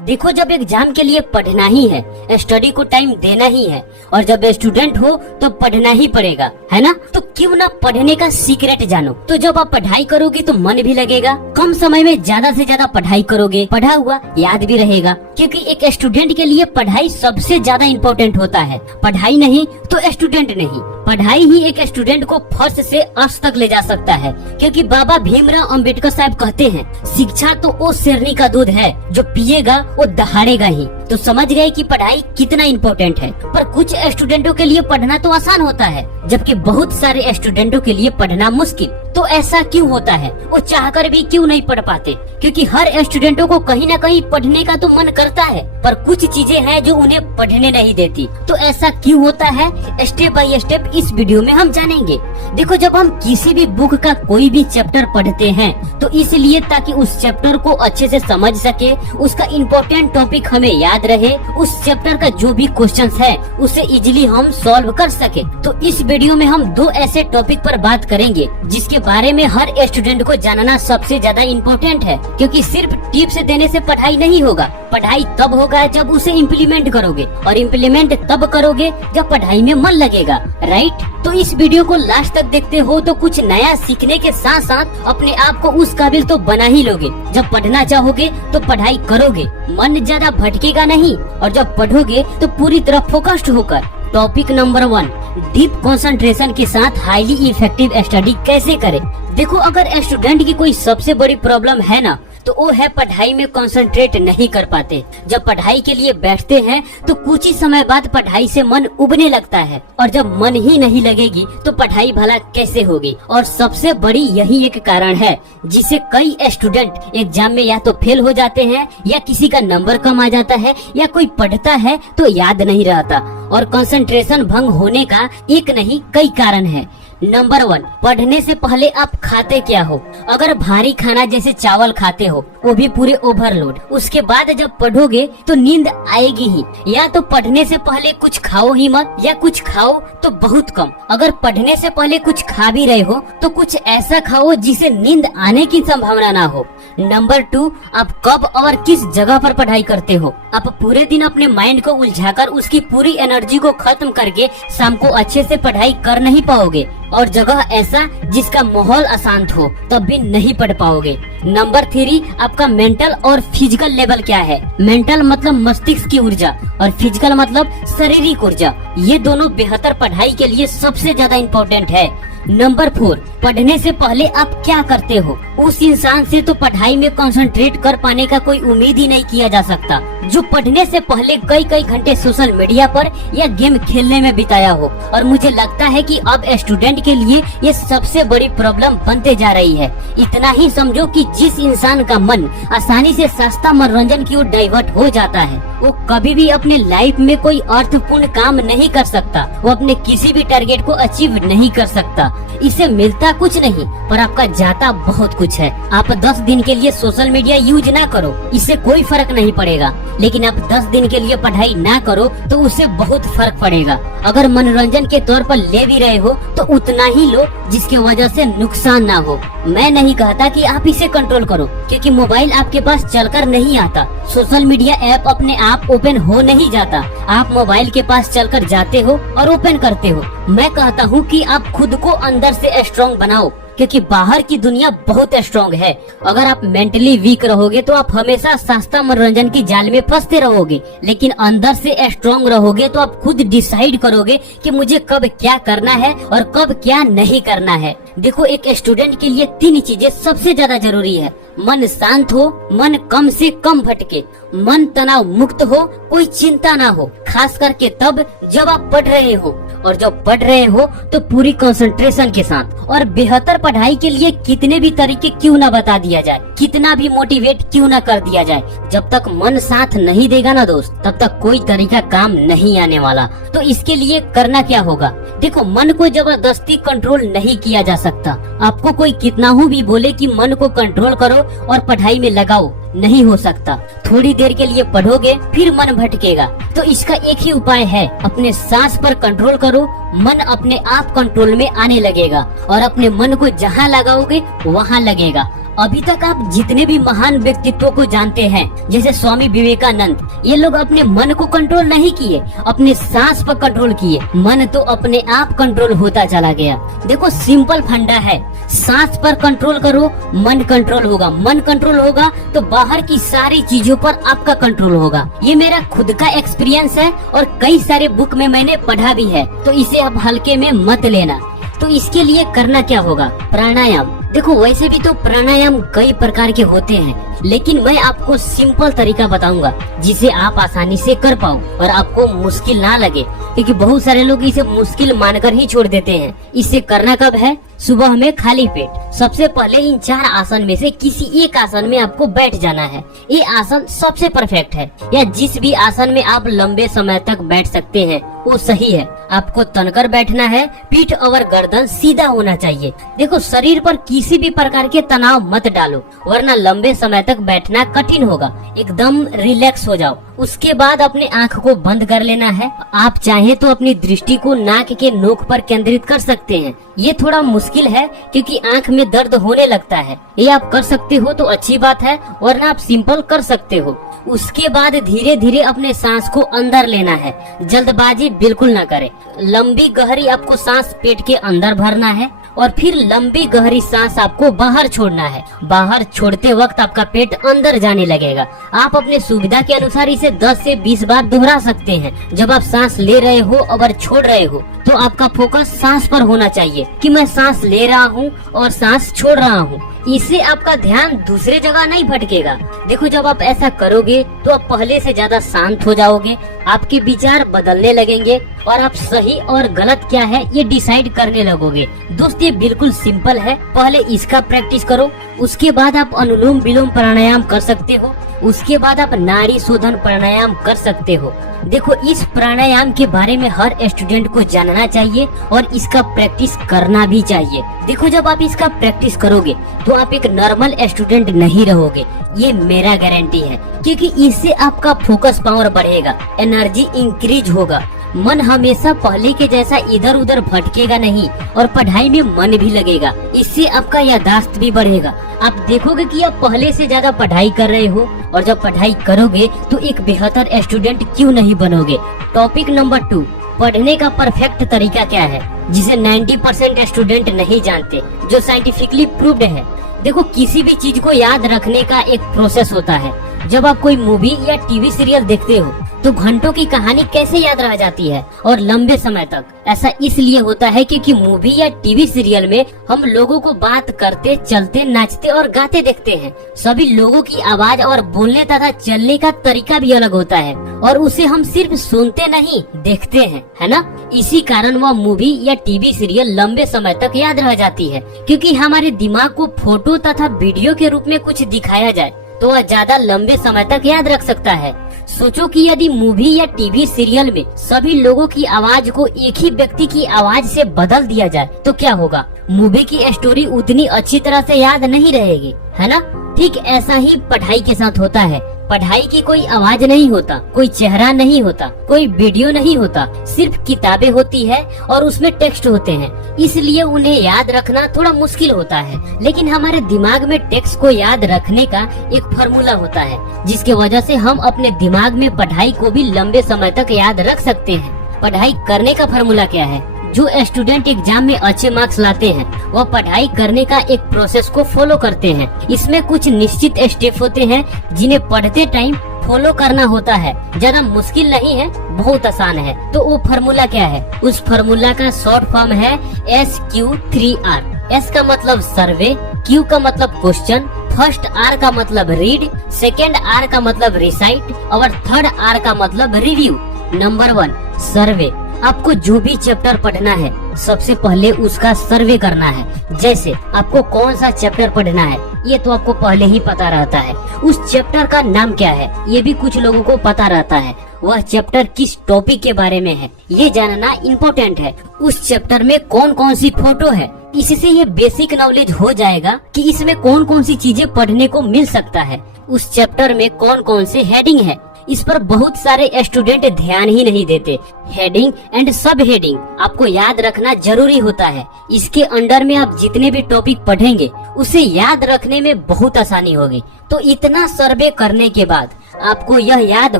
देखो, जब एग्जाम के लिए पढ़ना ही है, स्टडी को टाइम देना ही है, और जब स्टूडेंट हो तो पढ़ना ही पड़ेगा, है ना। तो क्यों ना पढ़ने का सीक्रेट जानो। तो जब आप पढ़ाई करोगे तो मन भी लगेगा, कम समय में ज्यादा से ज्यादा पढ़ाई करोगे, पढ़ा हुआ याद भी रहेगा। क्योंकि एक स्टूडेंट के लिए पढ़ाई सबसे ज्यादा इम्पोर्टेंट होता है। पढ़ाई नहीं तो स्टूडेंट नहीं। पढ़ाई ही एक स्टूडेंट को फर्स्ट से अर्थ तक ले जा सकता है। क्योंकि बाबा भीमराव अंबेडकर साहब कहते हैं, शिक्षा तो वो शेरनी का दूध है, जो पिएगा वो दहाड़ेगा ही। तो समझ गए कि पढ़ाई कितना इम्पोर्टेंट है। पर कुछ स्टूडेंटों के लिए पढ़ना तो आसान होता है, जबकि बहुत सारे स्टूडेंटों के लिए पढ़ना मुश्किल। तो ऐसा क्यों होता है? वो चाहकर भी क्यों नहीं पढ़ पाते? क्योंकि हर स्टूडेंटों को कहीं ना कहीं पढ़ने का तो मन करता है, पर कुछ चीजें हैं जो उन्हें पढ़ने नहीं देती। तो ऐसा क्यों होता है, स्टेप बाय स्टेप इस वीडियो में हम जानेंगे। देखो, जब हम किसी भी बुक का कोई भी चैप्टर पढ़ते हैं तो इसलिए ताकि उस चैप्टर को अच्छे से समझ सके, उसका इम्पोर्टेंट टॉपिक हमें याद रहे, उस चैप्टर का जो भी क्वेश्चंस है उसे इजीली हम सॉल्व कर सके। तो इस वीडियो में हम दो ऐसे टॉपिक पर बात करेंगे जिसके बारे में हर स्टूडेंट को जानना सबसे ज्यादा इम्पोर्टेंट है। क्योंकि सिर्फ टिप्स देने से पढ़ाई नहीं होगा। पढ़ाई तब होगा जब उसे इम्प्लीमेंट करोगे, और इम्प्लीमेंट तब करोगे जब पढ़ाई में मन लगेगा, राइट। तो इस वीडियो को लास्ट तक देखते हो तो कुछ नया सीखने के साथ साथ अपने आप को उस काबिल तो बना ही लोगे। जब पढ़ना चाहोगे तो पढ़ाई करोगे, मन ज्यादा भटकेगा नहीं, और जब पढ़ोगे तो पूरी तरह फोकस्ड होकर। टॉपिक नंबर 1, डीप कंसंट्रेशन के साथ हाईली इफेक्टिव स्टडी कैसे करें। देखो, अगर स्टूडेंट की कोई सबसे बड़ी प्रॉब्लम है ना, तो वो है पढ़ाई में कंसंट्रेट नहीं कर पाते। जब पढ़ाई के लिए बैठते हैं तो कुछ ही समय बाद पढ़ाई से मन उबने लगता है, और जब मन ही नहीं लगेगी तो पढ़ाई भला कैसे होगी। और सबसे बड़ी यही एक कारण है जिसे कई स्टूडेंट एग्जाम में या तो फेल हो जाते हैं, या किसी का नंबर कम आ जाता है, या कोई पढ़ता है तो याद नहीं रहता। और कंसंट्रेशन भंग होने का एक नहीं कई कारण है। नंबर 1, पढ़ने से पहले आप खाते क्या हो। अगर भारी खाना जैसे चावल खाते हो, वो भी पूरे ओवरलोड, उसके बाद जब पढ़ोगे तो नींद आएगी ही। या तो पढ़ने से पहले कुछ खाओ ही मत, या कुछ खाओ तो बहुत कम। अगर पढ़ने से पहले कुछ खा भी रहे हो तो कुछ ऐसा खाओ जिसे नींद आने की संभावना ना हो। नंबर 2, आप कब और किस जगह पर पढ़ाई करते हो। आप पूरे दिन अपने माइंड को उलझाकर उसकी पूरी एनर्जी को खत्म करके शाम को अच्छे से पढ़ाई कर नहीं पाओगे। और जगह ऐसा जिसका माहौल अशांत हो, तब भी नहीं पढ़ पाओगे। नंबर 3, आपका मेंटल और फिजिकल लेवल क्या है। मेंटल मतलब मस्तिष्क की ऊर्जा, और फिजिकल मतलब शारीरिक ऊर्जा। ये दोनों बेहतर पढ़ाई के लिए सबसे ज्यादा इम्पोर्टेंट है। नंबर 4, पढ़ने से पहले आप क्या करते हो। उस इंसान से तो पढ़ाई में कंसंट्रेट कर पाने का कोई उम्मीद ही नहीं किया जा सकता जो पढ़ने से पहले कई घंटे सोशल मीडिया पर या गेम खेलने में बिताया हो। और मुझे लगता है कि अब स्टूडेंट के लिए ये सबसे बड़ी प्रॉब्लम बनते जा रही है। इतना ही समझो कि जिस इंसान का मन आसानी से सस्ता मनोरंजन की ओर डाइवर्ट हो जाता है, वो कभी भी अपने लाइफ में कोई अर्थपूर्ण काम नहीं कर सकता। वो अपने किसी भी टारगेट को अचीव नहीं कर सकता। इसे मिलता कुछ नहीं, पर आपका जाता बहुत कुछ है। आप 10 दिन के लिए सोशल मीडिया यूज ना करो, इससे कोई फर्क नहीं पड़ेगा। लेकिन आप 10 दिन के लिए पढ़ाई ना करो तो उससे बहुत फर्क पड़ेगा। अगर मनोरंजन के तौर पर ले भी रहे हो तो उतना ही लो जिसकी वजह से नुकसान ना हो। मैं नहीं कहता कि आप इसे कंट्रोल करो, क्योंकि मोबाइल आपके पास चलकर नहीं आता। सोशल मीडिया ऐप अपने आप ओपन हो नहीं जाता, आप मोबाइल के पास चलकर जाते हो और ओपन करते हो। मैं कहता हूँ कि आप खुद को अंदर से स्ट्रॉन्ग बनाओ, क्योंकि बाहर की दुनिया बहुत स्ट्रॉन्ग है। अगर आप मेंटली वीक रहोगे तो आप हमेशा सस्ता मनोरंजन की जाल में फंसते रहोगे। लेकिन अंदर से स्ट्रॉन्ग रहोगे तो आप खुद डिसाइड करोगे कि मुझे कब क्या करना है और कब क्या नहीं करना है। देखो, एक स्टूडेंट के लिए 3 चीजें सबसे ज्यादा जरूरी है। मन शांत हो, मन कम से कम भटके, मन तनाव मुक्त हो, कोई चिंता ना हो, खास करके तब जब आप पढ़ रहे हो। और जब पढ़ रहे हो तो पूरी कंसंट्रेशन के साथ। और बेहतर पढ़ाई के लिए कितने भी तरीके क्यों ना बता दिया जाए, कितना भी मोटिवेट क्यों ना कर दिया जाए, जब तक मन साथ नहीं देगा ना दोस्त, तब तक कोई तरीका काम नहीं आने वाला। तो इसके लिए करना क्या होगा। देखो, मन को जबरदस्ती कंट्रोल नहीं किया जा सकता। आपको कोई कितना ही भी बोले कि मन को कंट्रोल करो और पढ़ाई में लगाओ, नहीं हो सकता। थोड़ी देर के लिए पढ़ोगे फिर मन भटकेगा। तो इसका एक ही उपाय है, अपने सांस पर कंट्रोल करो, मन अपने आप कंट्रोल में आने लगेगा। और अपने मन को जहाँ लगाओगे वहाँ लगेगा। अभी तक आप जितने भी महान व्यक्तित्वों को जानते हैं, जैसे स्वामी विवेकानंद, ये लोग अपने मन को कंट्रोल नहीं किए, अपने सांस पर कंट्रोल किए। मन तो अपने आप कंट्रोल होता चला गया। देखो सिंपल फंडा है, सांस पर कंट्रोल करो, मन कंट्रोल होगा। मन कंट्रोल होगा तो बाहर की सारी चीजों पर आपका कंट्रोल होगा। ये मेरा खुद का एक्सपीरियंस है और कई सारे बुक में मैंने पढ़ा भी है, तो इसे आप हल्के में मत लेना। तो इसके लिए करना क्या होगा? प्राणायाम। देखो वैसे भी तो प्राणायाम कई प्रकार के होते हैं, लेकिन मैं आपको सिंपल तरीका बताऊंगा जिसे आप आसानी से कर पाओ और आपको मुश्किल ना लगे, क्योंकि बहुत सारे लोग इसे मुश्किल मानकर ही छोड़ देते हैं। इसे करना कब है? सुबह में खाली पेट। सबसे पहले इन 4 आसन में से किसी एक आसन में आपको बैठ जाना है। ये आसन सबसे परफेक्ट है, या जिस भी आसन में आप लंबे समय तक बैठ सकते हैं वो सही है। आपको तनकर बैठना है, पीठ और गर्दन सीधा होना चाहिए। देखो शरीर पर किसी भी प्रकार के तनाव मत डालो, वरना लंबे समय तक बैठना कठिन होगा। एकदम रिलैक्स हो जाओ। उसके बाद अपने आँख को बंद कर लेना है। आप चाहे तो अपनी दृष्टि को नाक के नोक पर केंद्रित कर सकते हैं। ये थोड़ा मुश्किल है क्योंकि आँख में दर्द होने लगता है। ये आप कर सकते हो तो अच्छी बात है, वरना आप सिंपल कर सकते हो। उसके बाद धीरे धीरे अपने सांस को अंदर लेना है। जल्दबाजी बिल्कुल ना करें। लंबी गहरी आपको सांस पेट के अंदर भरना है और फिर लंबी गहरी सांस आपको बाहर छोड़ना है। बाहर छोड़ते वक्त आपका पेट अंदर जाने लगेगा। आप अपने सुविधा के अनुसार इसे 10 से 20 बार दोहरा सकते हैं। जब आप सांस ले रहे हो और छोड़ रहे हो तो आपका फोकस सांस पर होना चाहिए कि मैं सांस ले रहा हूँ और सांस छोड़ रहा हूँ। इससे आपका ध्यान दूसरे जगह नहीं भटकेगा। देखो जब आप ऐसा करोगे तो आप पहले से ज्यादा शांत हो जाओगे, आपके विचार बदलने लगेंगे और आप सही और गलत क्या है ये डिसाइड करने लगोगे। दोस्त ये बिल्कुल सिंपल है, पहले इसका प्रैक्टिस करो। उसके बाद आप अनुलोम विलोम प्राणायाम कर सकते हो। उसके बाद आप नाड़ी शोधन प्राणायाम कर सकते हो। देखो इस प्राणायाम के बारे में हर स्टूडेंट को जानना चाहिए और इसका प्रैक्टिस करना भी चाहिए। देखो जब आप इसका प्रैक्टिस करोगे तो आप एक नॉर्मल स्टूडेंट नहीं रहोगे, ये मेरा गारंटी है, क्योंकि इससे आपका फोकस पावर बढ़ेगा, एनर्जी इंक्रीज होगा। मन हमेशा पहले के जैसा इधर उधर भटकेगा नहीं और पढ़ाई में मन भी लगेगा। इससे आपका याददाश्त भी बढ़ेगा। आप देखोगे कि आप पहले से ज्यादा पढ़ाई कर रहे हो और जब पढ़ाई करोगे तो एक बेहतर स्टूडेंट क्यों नहीं बनोगे। टॉपिक नंबर 2, पढ़ने का परफेक्ट तरीका क्या है, जिसे 90% स्टूडेंट नहीं जानते, जो साइंटिफिकली प्रूव्ड है। देखो किसी भी चीज को याद रखने का एक प्रोसेस होता है। जब आप कोई मूवी या टीवी सीरियल देखते हो तो घंटों की कहानी कैसे याद रह जाती है और लंबे समय तक? ऐसा इसलिए होता है क्योंकि मूवी या टीवी सीरियल में हम लोगों को बात करते, चलते, नाचते और गाते देखते हैं। सभी लोगों की आवाज और बोलने तथा चलने का तरीका भी अलग होता है और उसे हम सिर्फ सुनते नहीं देखते हैं, है ना? इसी कारण वह मूवी या टीवी सीरियल लंबे समय तक याद रह जाती है, क्योंकि हमारे दिमाग को फोटो तथा वीडियो के रूप में कुछ दिखाया जाए तो वह ज्यादा लंबे समय तक याद रख सकता है। सोचो कि यदि मूवी या टीवी सीरियल में सभी लोगों की आवाज को एक ही व्यक्ति की आवाज से बदल दिया जाए तो क्या होगा? मूवी की स्टोरी उतनी अच्छी तरह से याद नहीं रहेगी, है ना? ठीक ऐसा ही पढ़ाई के साथ होता है। पढ़ाई की कोई आवाज नहीं होता, कोई चेहरा नहीं होता, कोई वीडियो नहीं होता, सिर्फ किताबें होती है और उसमें टेक्स्ट होते हैं। इसलिए उन्हें याद रखना थोड़ा मुश्किल होता है, लेकिन हमारे दिमाग में टेक्स्ट को याद रखने का एक फार्मूला होता है, जिसकी वजह से हम अपने दिमाग में पढ़ाई को भी लंबे समय तक याद रख सकते हैं। पढ़ाई करने का फार्मूला क्या है? जो स्टूडेंट एग्जाम में अच्छे मार्क्स लाते हैं वह पढ़ाई करने का एक प्रोसेस को फॉलो करते हैं। इसमें कुछ निश्चित स्टेप होते हैं जिन्हें पढ़ते टाइम फॉलो करना होता है। ज्यादा मुश्किल नहीं है, बहुत आसान है। तो वो फार्मूला क्या है? उस फार्मूला का शॉर्ट फॉर्म है SQ3R। S का मतलब सर्वे, Q का मतलब क्वेश्चन, फर्स्ट R का मतलब रीड, सेकेंड R का मतलब रिसाइट और थर्ड R का मतलब रिव्यू। नंबर 1, सर्वे। आपको जो भी चैप्टर पढ़ना है सबसे पहले उसका सर्वे करना है। जैसे आपको कौन सा चैप्टर पढ़ना है ये तो आपको पहले ही पता रहता है। उस चैप्टर का नाम क्या है ये भी कुछ लोगों को पता रहता है। वह चैप्टर किस टॉपिक के बारे में है ये जानना इम्पोर्टेंट है। उस चैप्टर में कौन कौन सी फोटो है, इससे ये बेसिक नॉलेज हो जाएगा कि इसमें कौन कौन सी चीजें पढ़ने को मिल सकता है। उस चैप्टर में कौन कौन से हेडिंग है इस पर बहुत सारे स्टूडेंट ध्यान ही नहीं देते। हेडिंग एंड सब हेडिंग आपको याद रखना जरूरी होता है। इसके अंडर में आप जितने भी टॉपिक पढ़ेंगे उसे याद रखने में बहुत आसानी होगी। तो इतना सर्वे करने के बाद आपको यह याद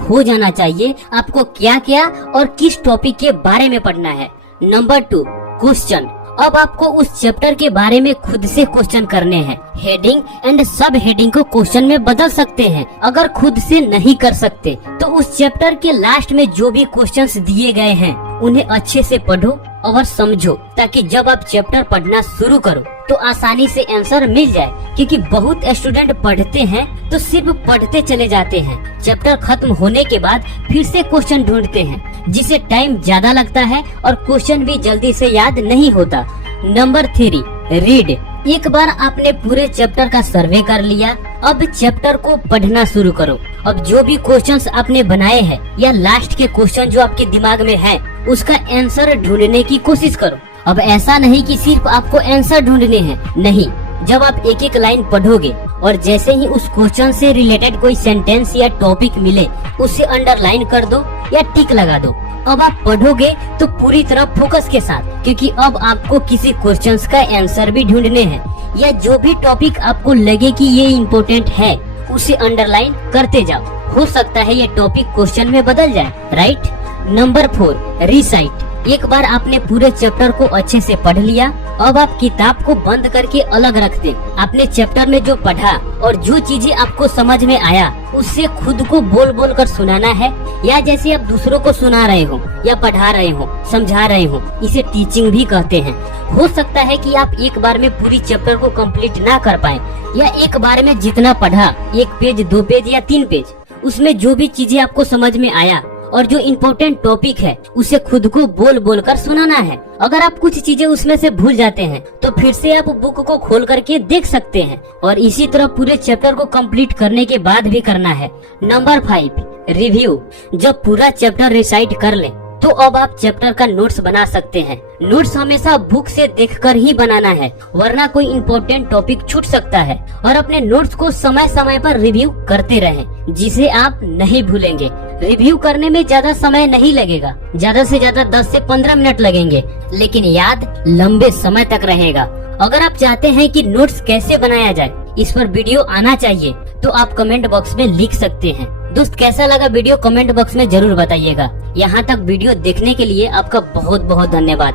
हो जाना चाहिए आपको क्या क्या और किस टॉपिक के बारे में पढ़ना है। Number 2, question. अब आपको उस चैप्टर के बारे में खुद से क्वेश्चन करने हैं। हेडिंग एंड सब हेडिंग को क्वेश्चन में बदल सकते हैं। अगर खुद से नहीं कर सकते तो उस चैप्टर के लास्ट में जो भी क्वेश्चंस दिए गए हैं उन्हें अच्छे से पढ़ो और समझो, ताकि जब आप चैप्टर पढ़ना शुरू करो तो आसानी से आंसर मिल जाए। क्योंकि बहुत स्टूडेंट पढ़ते हैं तो सिर्फ पढ़ते चले जाते हैं, चैप्टर खत्म होने के बाद फिर से क्वेश्चन ढूंढते हैं, जिसे टाइम ज्यादा लगता है और क्वेश्चन भी जल्दी से याद नहीं होता। Number 3, read. एक बार आपने पूरे चैप्टर का सर्वे कर लिया, अब चैप्टर को पढ़ना शुरू करो। अब जो भी क्वेश्चंस आपने बनाए हैं या लास्ट के क्वेश्चन जो आपके दिमाग में है उसका आंसर ढूंढने की कोशिश करो। अब ऐसा नहीं कि सिर्फ आपको आंसर ढूंढने हैं, नहीं। जब आप एक एक लाइन पढ़ोगे और जैसे ही उस क्वेश्चन से रिलेटेड कोई सेंटेंस या टॉपिक मिले उसे अंडरलाइन कर दो या टिक लगा दो। अब आप पढ़ोगे तो पूरी तरह फोकस के साथ, क्योंकि अब आपको किसी क्वेश्चंस का आंसर भी ढूंढने हैं, या जो भी टॉपिक आपको लगे कि ये इम्पोर्टेंट है उसे अंडरलाइन करते जाओ। हो सकता है ये टॉपिक क्वेश्चन में बदल जाए, राइट। Number 4, recite. एक बार आपने पूरे चैप्टर को अच्छे से पढ़ लिया, अब आप किताब को बंद करके अलग रख दें। आपने चैप्टर में जो पढ़ा और जो चीजें आपको समझ में आया उससे खुद को बोल बोल कर सुनाना है, या जैसे आप दूसरों को सुना रहे हो या पढ़ा रहे हो, समझा रहे हो। इसे टीचिंग भी कहते हैं। हो सकता है कि आप एक बार में पूरी चैप्टर को कंप्लीट ना कर पाए, या एक बार में जितना पढ़ा 1 पेज 2 पेज या 3 पेज उसमें जो भी चीजें आपको समझ में आया और जो इम्पोर्टेंट टॉपिक है उसे खुद को बोल बोल कर सुनाना है। अगर आप कुछ चीजें उसमें से भूल जाते हैं तो फिर से आप बुक को खोल करके देख सकते हैं, और इसी तरह पूरे चैप्टर को कंप्लीट करने के बाद भी करना है। Number 5, review. जब पूरा चैप्टर रिसाइट कर ले तो अब आप चैप्टर का नोट्स बना सकते हैं। नोट्स हमेशा बुक से देखकर ही बनाना है, वरना कोई इम्पोर्टेंट टॉपिक छूट सकता है। और अपने नोट्स को समय समय पर रिव्यू करते रहें, जिसे आप नहीं भूलेंगे। रिव्यू करने में ज्यादा समय नहीं लगेगा, ज्यादा से ज्यादा 10 से 15 मिनट लगेंगे, लेकिन याद लंबे समय तक रहेगा। अगर आप चाहते हैं कि नोट्स कैसे बनाया जाए, इस पर वीडियो आना चाहिए, तो आप कमेंट बॉक्स में लिख सकते हैं। दोस्त, कैसा लगा वीडियो कमेंट बॉक्स में जरूर बताइएगा। यहाँ तक वीडियो देखने के लिए आपका बहुत बहुत धन्यवाद।